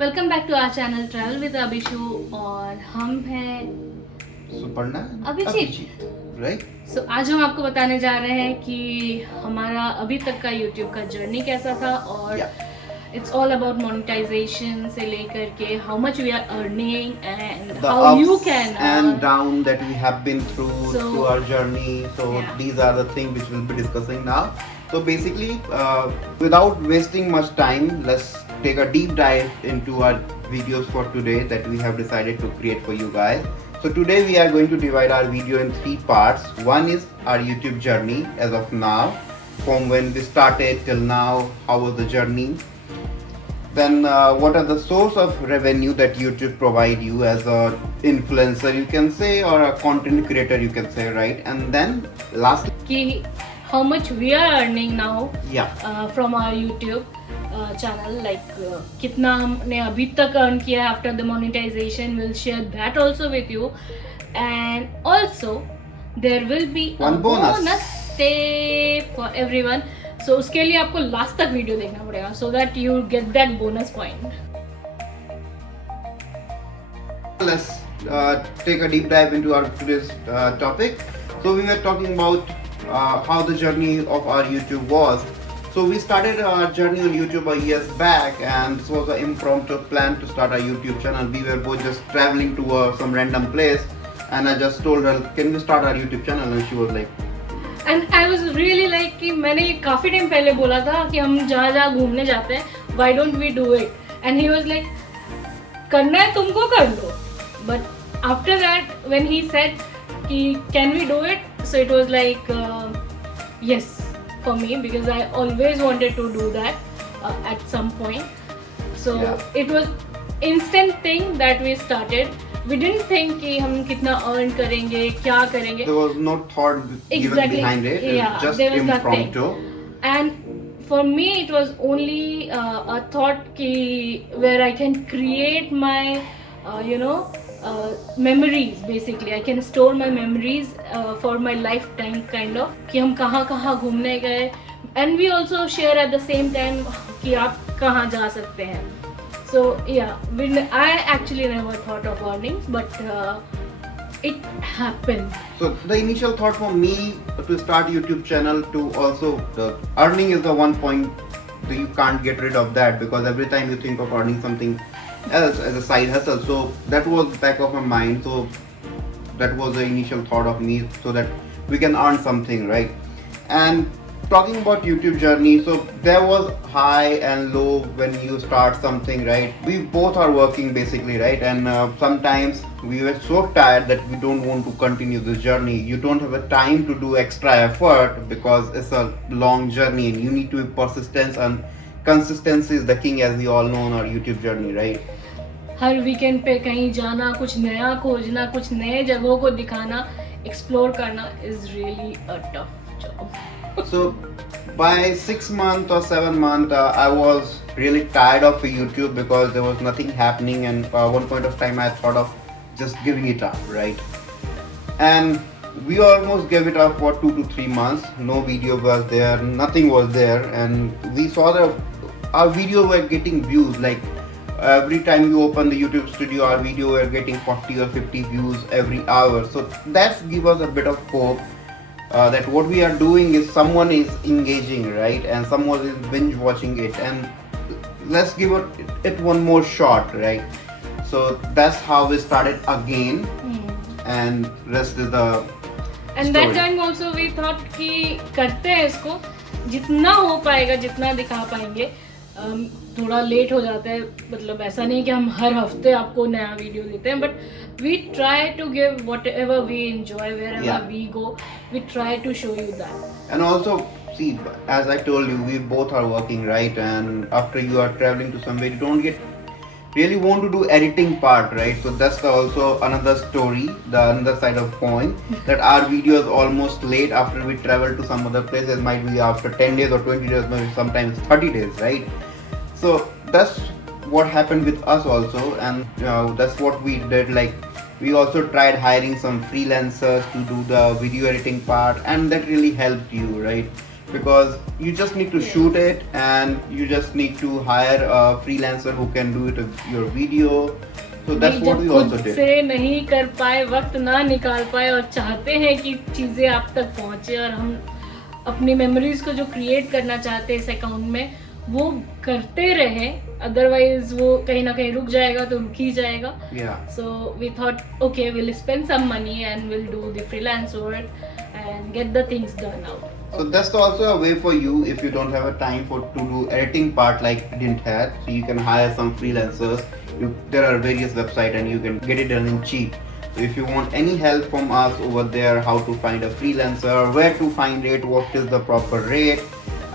Welcome back to our channel travel with Abhishu और हम हैं सुपर्णा अभिजीत। राइट। सो आज हम आपको बताने जा रहे हैं कि हमारा अभी तक का यूट्यूब का जर्नी कैसा था और इट्स ऑल अबाउट मोनेटाइजेशन से लेकर के how much we are earning and how you can and down that we have been through So, through our journey. So yeah. these are the things which we'll be discussing now. So basically, without wasting much time, let's take a deep dive into our videos for today that we have decided to create for you guys. So today we are going to divide our video in three parts. One is our YouTube journey as of now, from when we started till now, how was the journey. Then what are the source of revenue that YouTube provide you as a influencer, you can say, or a content creator, you can say, right? And then lastly, कि how much we are earning now from our YouTube channel, like कितना हमने अभी तक earn किया है after the monetization. We'll share that also with you, and also there will be One a bonus. tip for everyone. So उसके लिए आपको last तक वीडियो देखना पड़ेगा so that you get that bonus point. let's take a deep dive into our today's topic. So we were talking about how the journey of our YouTube was. So we started our journey on YouTube a years back, and this was an impromptu plan to start a YouTube channel. We were both just traveling to some random place, and I just told her, "Can we start our YouTube channel?" And she was like, And I was really like कि मैंने काफ़ी time पहले बोला था कि हम जहाँ जहाँ घूमने जाते हैं why don't we do it, and he was like करना है तुमको कर लो. But after that when he said कि can we do it, so it was like yes for me because I always wanted to do that at some point. So it was instant thing that we started. We didn't think कि हम कितना earn करेंगे, क्या करेंगे. there was no thought given behind it. Yeah, It's just there was impromptu. nothing. And for me it was only a thought कि where I can create my memories. Basically I can store my memories for my lifetime kind of, कि हम कहाँ कहाँ घूमने गए, and we also share at the same time कि आप कहाँ जा सकते हैं. So yeah, I actually never thought of earnings, but it happened. So the initial thought for me to start YouTube channel, to also the earning is the one point that you can't get rid of that, because every time you think of earning something else as a side hustle. So that was back of my mind. So that was the initial thought of me, so that we can earn something, right? And talking about YouTube journey, so there was high and low when you start something, right? We both are working basically, right? And sometimes we were so tired that we don't want to continue this journey. You don't have a time to do extra effort because it's a long journey and you need to be persistent, and consistency is the king, as we all know, on our YouTube journey, right? Her weekend पे कहीं जाना, कुछ नया खोजना, कुछ नए जगहों को दिखाना, एक्सप्लोर करना is really a tough job. So by 6 months or 7 months, I was really tired of YouTube because there was nothing happening, and one point of time I thought of just giving it up, right? And we almost gave it up for 2 to 3 months. No video was there, nothing was there, and we saw that our video were getting views. Like every time you open the YouTube studio, our video were getting 40 or 50 views every hour. So that's give us a bit of hope. That what we are doing is someone is engaging, right? And someone is binge watching it, and let's give it one more shot, right? So that's how we started again. And rest is the and that time also we thought कि करते हैं इसको, जितना हो पाएगा, जितना दिखा पाएंगे. थोड़ा लेट हो जाता है, मतलब ऐसा नहीं कि हम हर हफ्ते आपको नया वीडियो देते हैं, but we try to give whatever we enjoy, wherever we go, we try to show you that. And also, see, as I told you, we both are working, right? And after you are traveling to somewhere, you don't really want to do editing part, right? So that's also another story, the another side of coin, that our video is almost late after we travel to some other place. It might be after 10 days or 20 days, maybe sometimes 30 days, right? So that's what happened with us also, and that's what we did. Like we also tried hiring some freelancers to do the video editing part, and that really helped you, right? because you just need to shoot it and you just need to hire a freelancer who can do it your video. So that's what we also खुद did. से नहीं कर पाए, वक्त ना निकाल पाए और चाहते हैं कि चीज़ें आप तक पहुँचे और हम अपनी मेमोरीज को जो क्रिएट करना चाहते हैं इस अकाउंट में वो करते रहे, अदरवाइज वो कहीं ना कहीं रुक जाएगा तो रुक ही जाएगा. So we thought okay will spend some money and will do the freelance work and get the things done out. So that's also a way for you if you don't have a time to do editing part like we didn't have. So you can hire some freelancers. There are various websites and you can get it done in cheap. So if you want any help from us over there, how to find a freelancer, where to find it, what is the proper rate,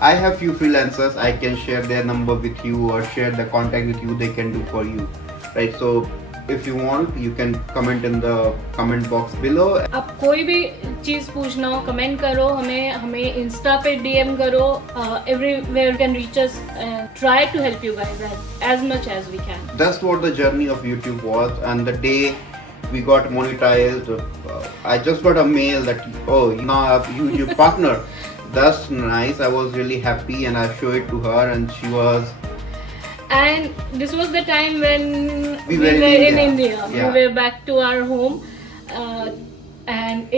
I have few freelancers. I can share their number with you or share the contact with you. They can do for you, right? So if you want, you can comment in the comment box below. आप कोई भी चीज़ पूछना हो comment करो, हमें Insta पे DM करो. Everywhere you can reach us. Try to help you guys as much as we can. That's what the journey of YouTube was, and the day we got monetized, I just got a mail that now I have YouTube partner. That's nice. I was really happy and I showed it to her and she was. And this was the time when we were in India. Yeah. We were back to our home, and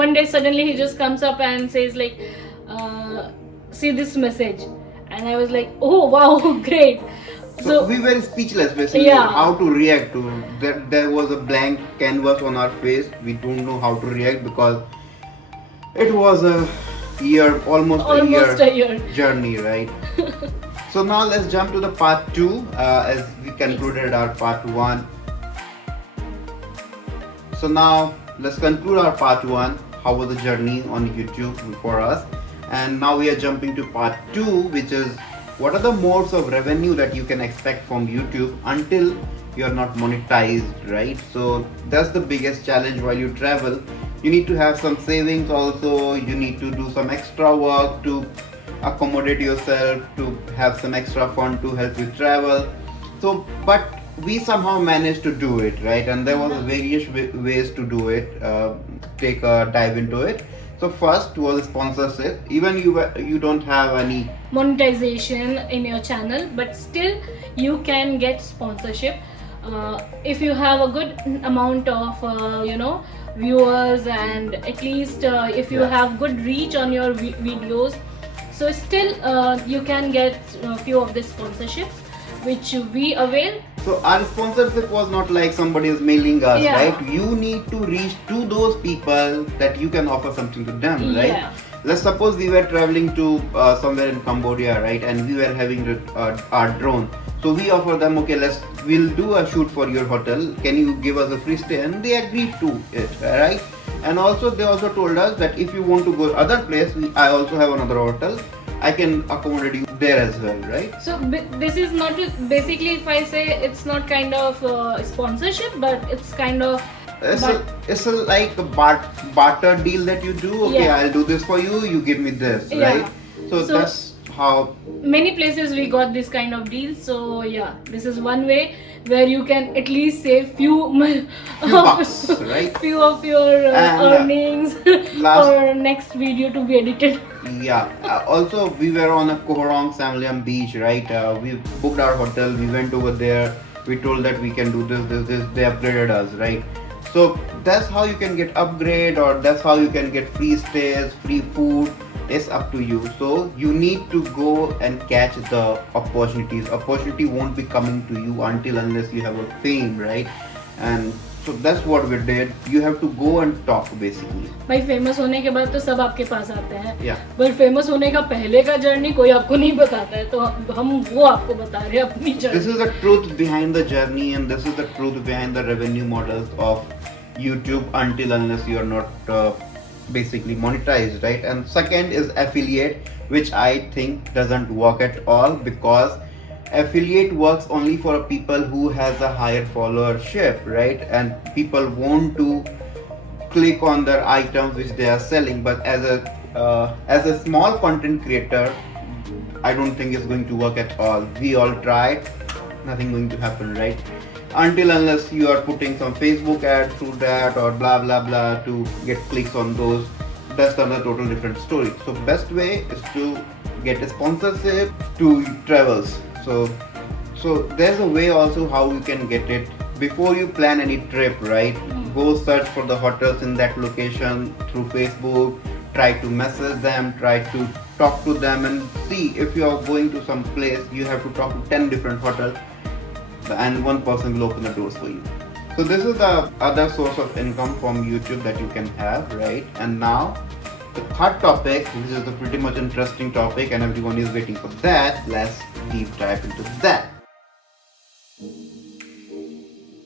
one day suddenly he just comes up and says like, "See this message," and I was like, "Oh wow, great!" So we were speechless basically. Yeah. How to react to that? There was a blank canvas on our face. We don't know how to react because it was almost a year journey, right? So now let's jump to the part 2 as we concluded our part 1. So now let's conclude our part 1. How was the journey on YouTube for us? And now we are jumping to part 2, which is what are the modes of revenue that you can expect from YouTube until you're not monetized, right? So that's the biggest challenge while you travel. You need to have some savings also. You need to do some extra work to accommodate yourself, to have some extra fund to help you travel. So but we somehow managed to do it, right? And there was various ways to do it. Take a dive into it. So first was sponsorship. Even you don't have any monetization in your channel, but still you can get sponsorship if you have a good amount of viewers, and at least if you have good reach on your videos. So still you can get a few of the sponsorships which we avail. So our sponsorship was not like somebody is mailing us, Yeah. right? You need to reach to those people that you can offer something to them, right? Yeah. Let's suppose we were traveling to somewhere in Cambodia, right? And we were having our drone. So we offer them, okay, we'll do a shoot for your hotel. Can you give us a free stay? And they agreed to it, right? And also they also told us that if you want to go other place, I also have another hotel. I can accommodate you there as well, right? So this is not basically, if I say, it's not kind of sponsorship, but it's kind of it's like a barter deal that you do. Okay, Yeah. I'll do this for you. You give me this, Yeah. right? So that's how many places we got this kind of deals. So yeah, this is one way where you can at least save few bucks, right? few of your earnings for next video to be edited. Yeah. Also, we were on a Koh Rong Samliam beach, right? We booked our hotel. We went over there. We told that we can do this. They upgraded us, right? So that's how you can get upgrade, or that's how you can get free stays, free food. It's up to you. So you need to go and catch the opportunities. Opportunity won't be coming to you unless you have a fame, right? And so that's what we did. You have to go and talk basically. भाई famous होने के बाद तो सब आपके पास आते हैं. Yeah. पर फेमस होने का पहले का जर्नी कोई आपको नहीं बताता है, तो हम वो आपको बता रहे हैं अपनी journey. This is the truth behind the journey, and this is the truth behind the revenue models of YouTube unless you are not basically monetized, right? And second is affiliate, which I think doesn't work at all, because affiliate works only for people who has a higher followership, right? And people want to click on their items which they are selling. But as a small content creator, I don't think it's going to work at all. We all tried, nothing going to happen, right? Unless you are putting some Facebook ads through that or blah blah blah to get clicks on those. that's another total different story. So best way is to get a sponsorship to travels. So there's a way also how you can get it before you plan any trip, right? Go search for the hotels in that location through Facebook, try to message them, try to talk to them and see if you are going to some place, you have to talk to 10 different hotels and one person will open the doors for you. So this is the other source of income from YouTube that you can have, right? And now the third topic, which is the pretty much interesting topic and everyone is waiting for that. Let's deep dive into that.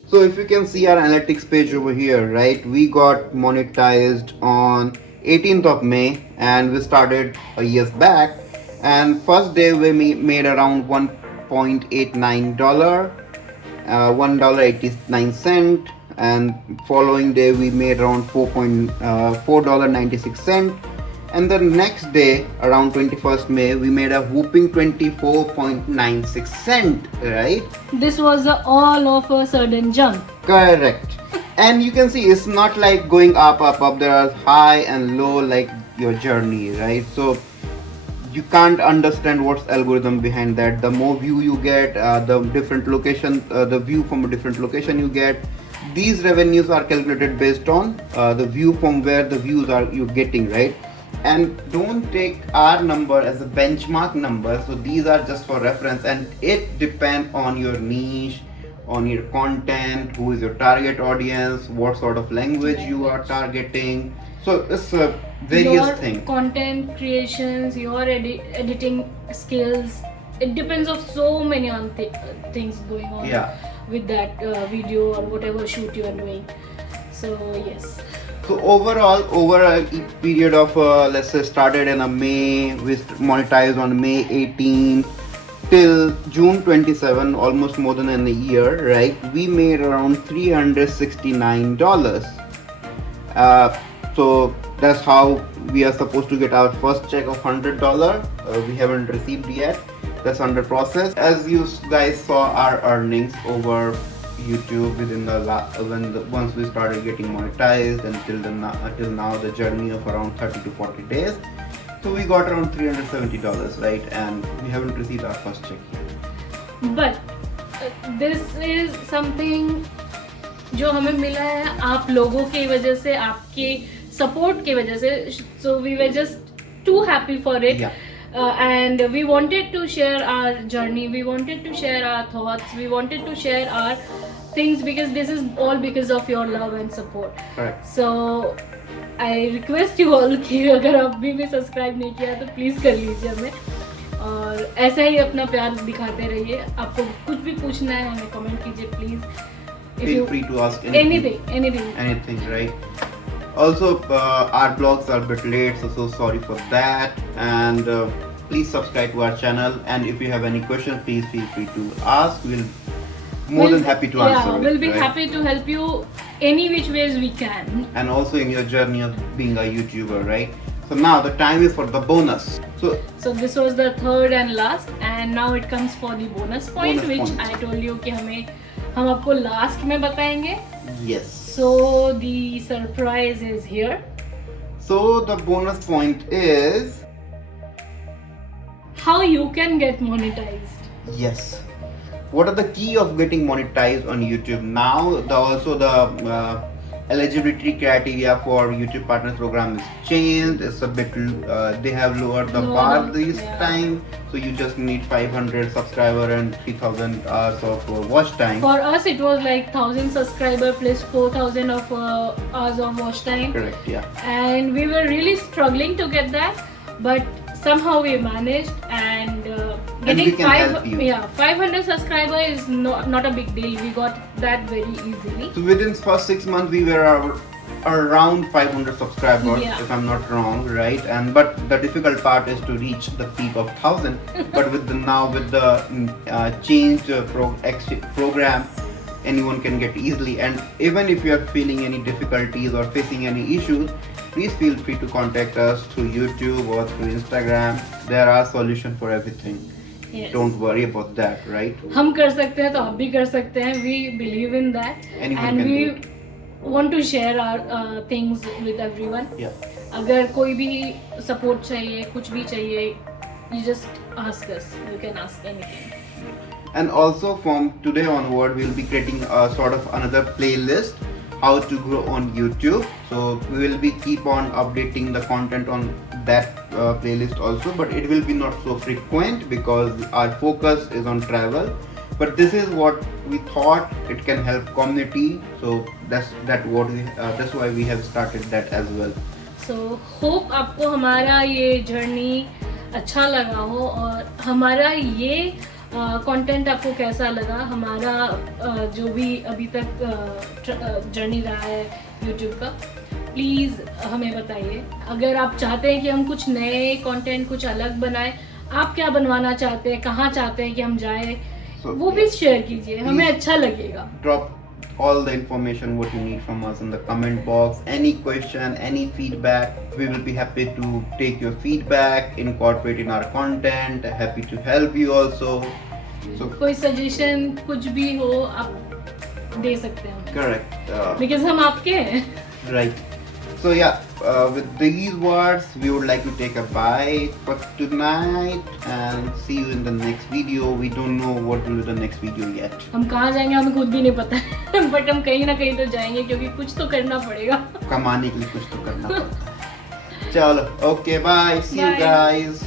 So if you can see our analytics page over here, right? We got monetized on 18th of May and we started a years back. And first day we made around $1.89, $1.89, and following day we made around $4.96, and the next day around 21st May we made a whooping 24.96 cent, right? This was all of a sudden jump. Correct. And you can see it's not like going up. There are high and low like your journey, right? So you can't understand what's algorithm behind that. The more view you get, the different location, the view from a different location you get. These revenues are calculated based on the view from where the views are you getting, right? And don't take our number as a benchmark number. So these are just for reference, and it depends on your niche, on your content, who is your target audience, what sort of language you are targeting. So it's various your things. Content creations, your editing skills. It depends of so many things going on with that video or whatever shoot you are doing. So yes. So overall, over a period of let's say started in a May, we monetized on May 18 till June 27, almost more than a year, right? We made around $369. So that's how we are supposed to get our first check of $100. We haven't received yet. That's under process. As you guys saw our earnings over YouTube within once we started getting monetized until now the journey of around 30 to 40 days. So we got around $370, right? And we haven't received our first check yet. But this is something जो हमें मिला है आप लोगों की वजह से, आपके सपोर्ट की वजह से. So we were just too happy for it. And we wanted to share our journey, we wanted to share our thoughts, we wanted to share our things because this is all because of your love and support. Correct. So I request you all कि अगर आप भी subscribe नहीं किया तो please कर लीजिए हमें, और ऐसा ही अपना प्यार दिखाते रहिए. आपको कुछ भी पूछना है हमें कमेंट कीजिए please. Feel free to ask anything, right? Also, our blogs are a bit late, so sorry for that. And please subscribe to our channel. And if you have any questions, please feel free to ask. We'll more than happy to answer. Yeah, we'll be happy to help you any which ways we can. And also in your journey of being a YouTuber, right? So now the time is for the bonus. So this was the third and last, and now it comes for the bonus point, which I told you कि हम आपको last में बताएंगे. Yes. So the surprise is here. So the bonus point is how you can get monetized. Yes. What are the key of getting monetized on YouTube? Now the eligibility criteria for YouTube Partners program is changed. It's a bit they have lowered the bar this time. So you just need 500 subscriber and 3,000 hours of watch time. For us it was like 1,000 subscriber plus 4,000 of hours of watch time. Correct, yeah. And we were really struggling to get that, but somehow we managed, and getting 500 subscriber is not a big deal. We got that very easily. So within first 6 months we were around 500 subscribers, if I'm not wrong, right? And but the difficult part is to reach the peak of 1,000. But with the changed program, anyone can get easily. And even if you are feeling any difficulties or facing any issues, please feel free to contact us through YouTube or through Instagram. There are solutions for everything. Yes. Don't worry about that, right? हम कर सकते हैं तो आप भी कर सकते हैं. We believe in that. Anyone and can we do it. want to share our things with everyone. Yeah. अगर कोई भी सपोर्ट चाहिए, कुछ भी चाहिए, you just ask us. You can ask anything. And also from today onward, we'll be creating a sort of another playlist, how to grow on YouTube. So we will be keep on updating the content on that playlist also, but it will be not so frequent because our focus is on travel. But this is what we thought it can help community. So that's why we have started that as well. So hope आपको हमारा ये journey अच्छा लगा हो और हमारा ये content आपको कैसा लगा, हमारा जो भी अभी तक जर्नी रहा है यूट्यूब का, प्लीज़ हमें बताइए. अगर आप चाहते हैं कि हम कुछ नए कंटेंट कुछ अलग बनाएं, आप क्या बनवाना चाहते हैं, कहाँ चाहते हैं कि हम जाएं, वो भी शेयर कीजिए, हमें अच्छा लगेगा. Drop all the information what you need from us in the comment box. Any question, any feedback, we will be happy to take your feedback, incorporate in our content, happy to help you also. So कोई suggestion कुछ भी हो आप दे सकते हैं, correct, because हम आपके हैं. right. So yeah, with these words we would like to take a bye for tonight and see you in the next video. We don't know what will be the next video yet. हम कहाँ जाएंगे हमें खुद भी नहीं पता है, but हम कहीं ना कहीं तो जाएंगे क्योंकि कुछ तो करना पड़ेगा. कमाने के लिए कुछ तो करना पड़ता है. चलो, okay, bye. See you Bye. guys.